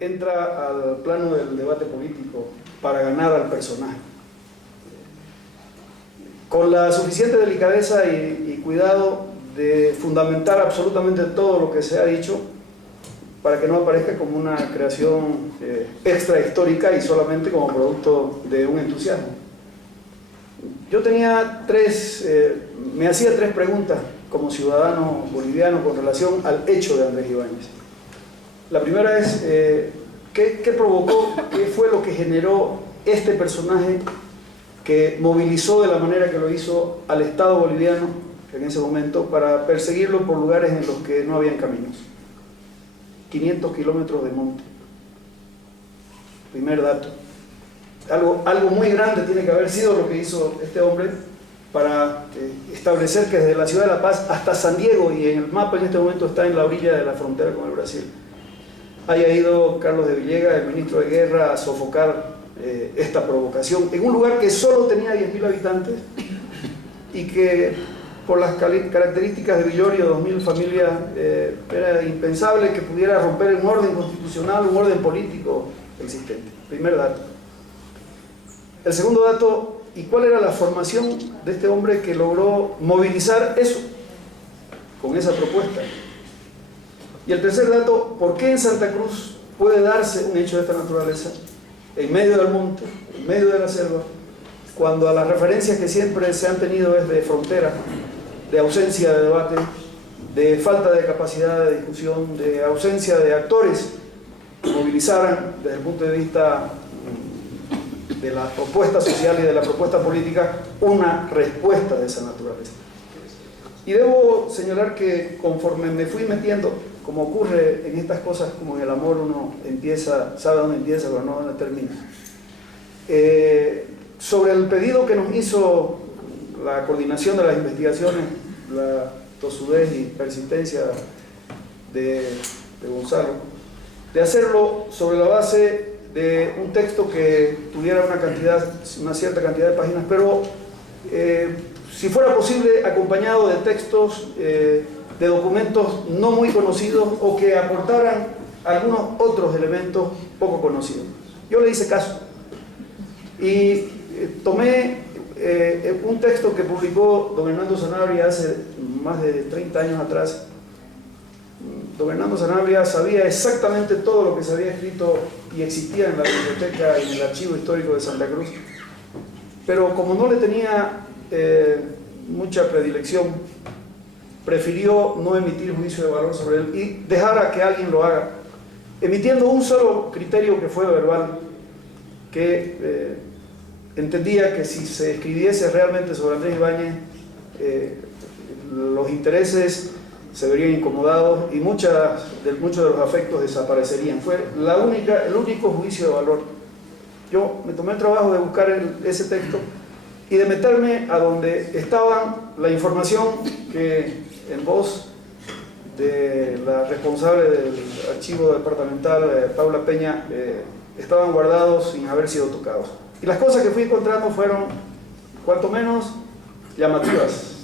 entra al plano del debate político para ganar al personaje. Con la suficiente delicadeza y cuidado de fundamentar absolutamente todo lo que se ha dicho para que no aparezca como una creación extrahistórica y solamente como producto de un entusiasmo. Yo tenía me hacía tres preguntas como ciudadano boliviano con relación al hecho de Andrés Ibáñez. La primera es, ¿qué provocó, qué fue lo que generó este personaje que movilizó de la manera que lo hizo al Estado boliviano en ese momento para perseguirlo por lugares en los que no habían caminos? 500 kilómetros de monte. Primer dato. Algo muy grande tiene que haber sido lo que hizo este hombre para establecer que desde la ciudad de La Paz hasta San Diego, y en el mapa en este momento está en la orilla de la frontera con el Brasil, haya ido Carlos de Villegas, el ministro de Guerra, a sofocar esta provocación en un lugar que solo tenía 10.000 habitantes y que por las características de Villorio, 2.000 familias, era impensable que pudiera romper un orden constitucional, un orden político existente. Primer dato. El segundo dato, ¿y cuál era la formación de este hombre que logró movilizar eso, con esa propuesta? Y el tercer dato, ¿por qué en Santa Cruz puede darse un hecho de esta naturaleza, en medio del monte, en medio de la selva, cuando a las referencias que siempre se han tenido es de frontera, de ausencia de debate, de falta de capacidad de discusión, de ausencia de actores que movilizaran desde el punto de vista de la propuesta social y de la propuesta política una respuesta de esa naturaleza? Y debo señalar que conforme me fui metiendo, como ocurre en estas cosas, como en el amor, uno sabe dónde empieza, pero no dónde termina. Sobre el pedido que nos hizo la coordinación de las investigaciones, la tosudez y persistencia de Gonzalo, de hacerlo sobre la base de un texto que tuviera una cierta cantidad de páginas, pero si fuera posible acompañado de textos, de documentos no muy conocidos o que aportaran algunos otros elementos poco conocidos. Yo le hice caso y tomé un texto que publicó don Hernando Sanabria hace más de 30 años atrás. Don Hernando Sanabria sabía exactamente todo lo que se había escrito y existía en la biblioteca y en el archivo histórico de Santa Cruz, pero como no le tenía mucha predilección, prefirió no emitir juicio de valor sobre él y dejar a que alguien lo haga, emitiendo un solo criterio que fue verbal, que entendía que si se escribiese realmente sobre Andrés Ibáñez, los intereses se verían incomodados y muchos de los afectos desaparecerían. Fue el único juicio de valor. Yo me tomé el trabajo de buscar ese texto y de meterme a donde estaban la información que en voz de la responsable del archivo departamental, Paula Peña, estaban guardados sin haber sido tocados. Y las cosas que fui encontrando fueron cuanto menos llamativas.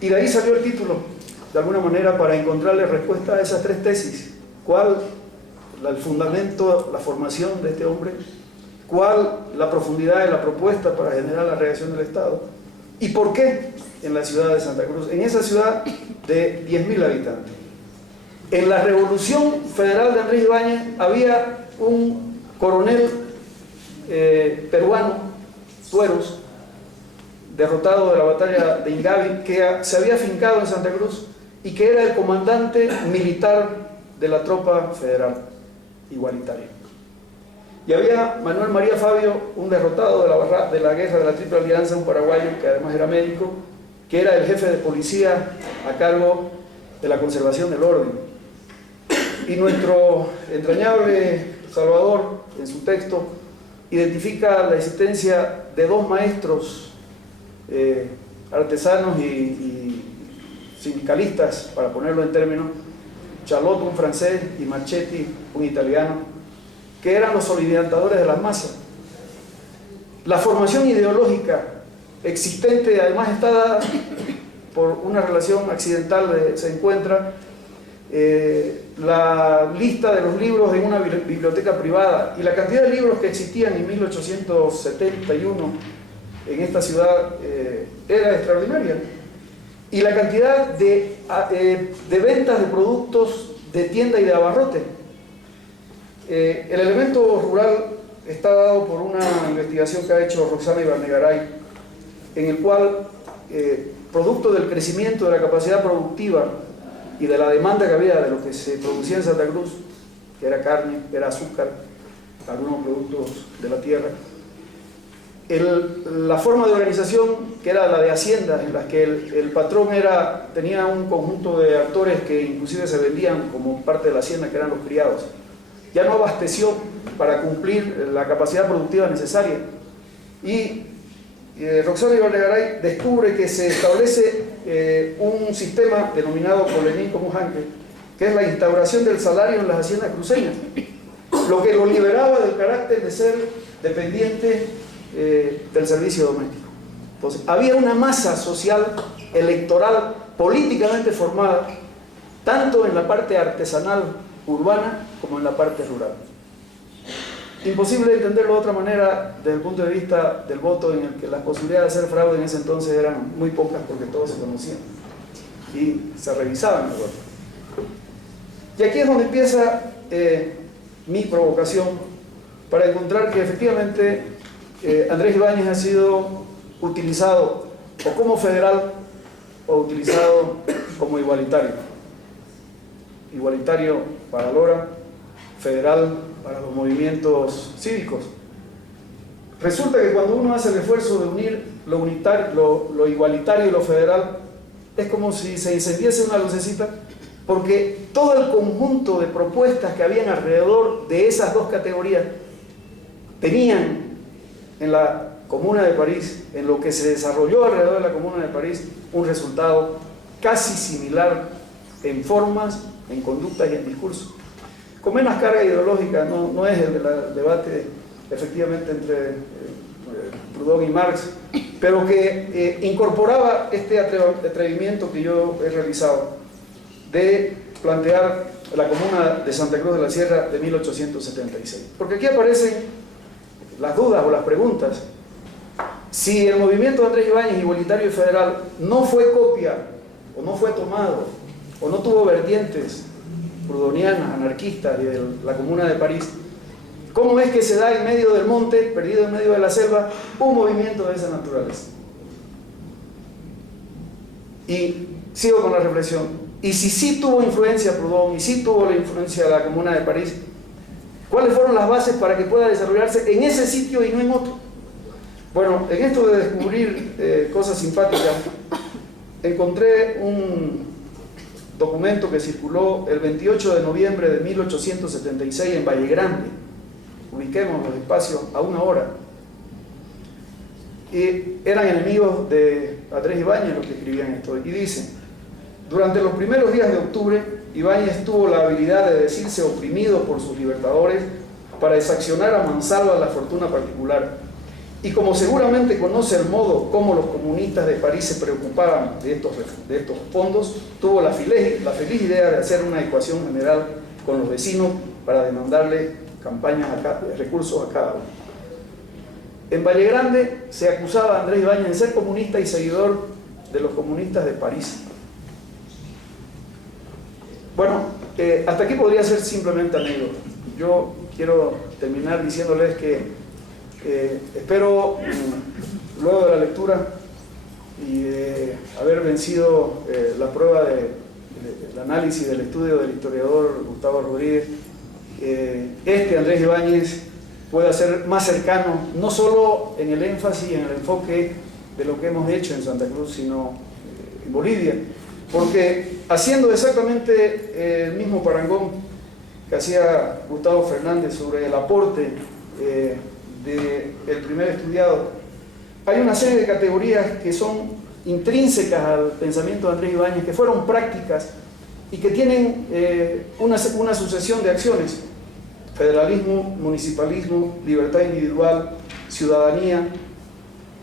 Y de ahí salió el título, de alguna manera, para encontrarle respuesta a esas tres tesis. ¿Cuál el fundamento, la formación de este hombre? ¿Cuál la profundidad de la propuesta para generar la reacción del Estado? ¿Y por qué en la ciudad de Santa Cruz? En esa ciudad de 10.000 habitantes. En la Revolución Federal de Andrés Ibáñez había un coronel peruano, Tueros, derrotado de la batalla de Ingavi, que se había afincado en Santa Cruz y que era el comandante militar de la tropa federal igualitaria. Y había Manuel María Fabio, un derrotado de la guerra de la Triple Alianza, un paraguayo que además era médico, que era el jefe de policía a cargo de la conservación del orden. Y nuestro entrañable Salvador, en su texto, identifica la existencia de dos maestros artesanos y sindicalistas, para ponerlo en términos, Charlot, un francés, y Marchetti, un italiano, que eran los solidarizadores de las masas. La formación ideológica existente, además está dada por una relación accidental, se encuentra la lista de los libros de una biblioteca privada y la cantidad de libros que existían en 1871 en esta ciudad era extraordinaria. Y la cantidad de ventas de productos de tienda y de abarrote. El elemento rural está dado por una investigación que ha hecho Roxana Ibarnegaray, en el cual, producto del crecimiento de la capacidad productiva y de la demanda que había de lo que se producía en Santa Cruz, que era carne, era azúcar, algunos productos de la tierra, la forma de organización, que era la de haciendas, en la que el patrón tenía un conjunto de actores que inclusive se vendían como parte de la hacienda, que eran los criados, ya no abasteció para cumplir la capacidad productiva necesaria. Y Roxana Ibarnegaray descubre que se establece un sistema denominado por Lenín como Janque, que es la instauración del salario en las haciendas cruceñas, lo que lo liberaba del carácter de ser dependiente del servicio doméstico. Entonces, había una masa social, electoral, políticamente formada, tanto en la parte artesanal urbana como en la parte rural. Imposible entenderlo de otra manera desde el punto de vista del voto, en el que las posibilidades de hacer fraude en ese entonces eran muy pocas porque todos se conocían y se revisaban el voto. Y aquí es donde empieza mi provocación para encontrar que efectivamente Andrés Ibáñez ha sido utilizado o como federal o utilizado como igualitario. Igualitario para Lora, federal para los movimientos cívicos. Resulta que cuando uno hace el esfuerzo de unir lo igualitario y lo federal, es como si se encendiese una lucecita, porque todo el conjunto de propuestas que habían alrededor de esas dos categorías tenían en la Comuna de París, en lo que se desarrolló alrededor de la Comuna de París, un resultado casi similar en formas, en conductas y en discurso. Con menos carga ideológica, no es el debate efectivamente entre Proudhon y Marx, pero que incorporaba este atrevimiento que yo he realizado de plantear la Comuna de Santa Cruz de la Sierra de 1876. Porque aquí aparecen las dudas o las preguntas. Si el movimiento de Andrés Ibáñez, igualitario y federal, no fue copia, o no fue tomado, o no tuvo vertientes proudhonianas, anarquistas de la Comuna de París, ¿cómo es que se da en medio del monte, perdido en medio de la selva, un movimiento de esa naturaleza? Y sigo con la reflexión. Y si sí tuvo influencia Proudhon, y sí tuvo la influencia de la Comuna de París, ¿cuáles fueron las bases para que pueda desarrollarse en ese sitio y no en otro? Bueno, en esto de descubrir cosas simpáticas, encontré un documento que circuló el 28 de noviembre de 1876 en Valle Grande. Ubiquemos los espacios a una hora. Y eran enemigos de Andrés Ibáñez los que escribían esto. Y dicen: durante los primeros días de octubre, Ibáñez tuvo la habilidad de decirse oprimido por sus libertadores para exaccionar a mansalva la fortuna particular. Y como seguramente conoce el modo como los comunistas de París se preocupaban de estos fondos, tuvo la feliz idea de hacer una ecuación general con los vecinos para demandarle recursos a cada uno. En Valle Grande se acusaba a Andrés Ibáñez de ser comunista y seguidor de los comunistas de París. Bueno, hasta aquí podría ser simplemente anécdota. Yo quiero terminar diciéndoles que espero, luego de la lectura y de haber vencido la prueba del análisis del estudio del historiador Gustavo Rodríguez, Andrés Ibáñez pueda ser más cercano, no solo en el énfasis y en el enfoque de lo que hemos hecho en Santa Cruz, sino en Bolivia, porque haciendo exactamente el mismo parangón que hacía Gustavo Fernández sobre el aporte del primer estudiado, hay una serie de categorías que son intrínsecas al pensamiento de Andrés Ibáñez, que fueron prácticas y que tienen una sucesión de acciones: federalismo, municipalismo, libertad individual, ciudadanía,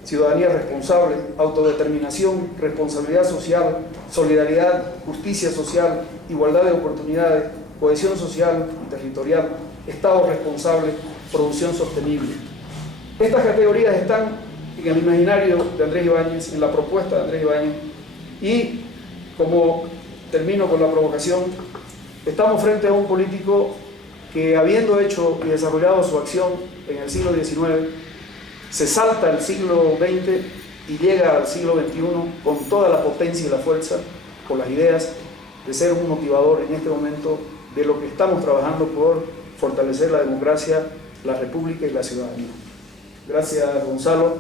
ciudadanía responsable, autodeterminación, responsabilidad social, solidaridad, justicia social, igualdad de oportunidades, cohesión social y territorial, Estado responsable, producción sostenible. Estas categorías están en el imaginario de Andrés Ibáñez, en la propuesta de Andrés Ibáñez, y como termino con la provocación, estamos frente a un político que, habiendo hecho y desarrollado su acción en el siglo XIX, se salta al siglo XX y llega al siglo XXI con toda la potencia y la fuerza, con las ideas de ser un motivador en este momento de lo que estamos trabajando por fortalecer la democracia, la república y la ciudadanía. Gracias, Gonzalo.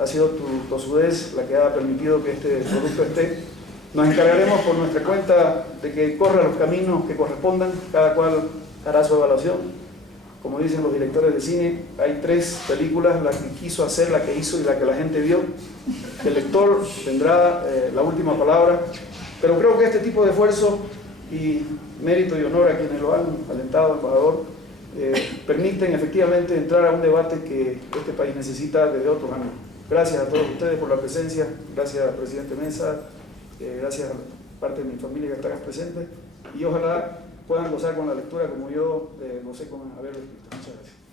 Ha sido tu tosudez la que ha permitido que este producto esté. Nos encargaremos por nuestra cuenta de que corra los caminos que correspondan, cada cual hará su evaluación. Como dicen los directores de cine, hay 3 películas, la que quiso hacer, la que hizo y la que la gente vio. El lector tendrá la última palabra, pero creo que este tipo de esfuerzo y mérito y honor a quienes lo han alentado, embajador, permiten efectivamente entrar a un debate que este país necesita desde otros ángulos. Gracias a todos ustedes por la presencia, gracias al presidente Mesa, gracias a parte de mi familia que están presentes, y ojalá puedan gozar con la lectura como yo gocé con haberlo escrito. Muchas gracias.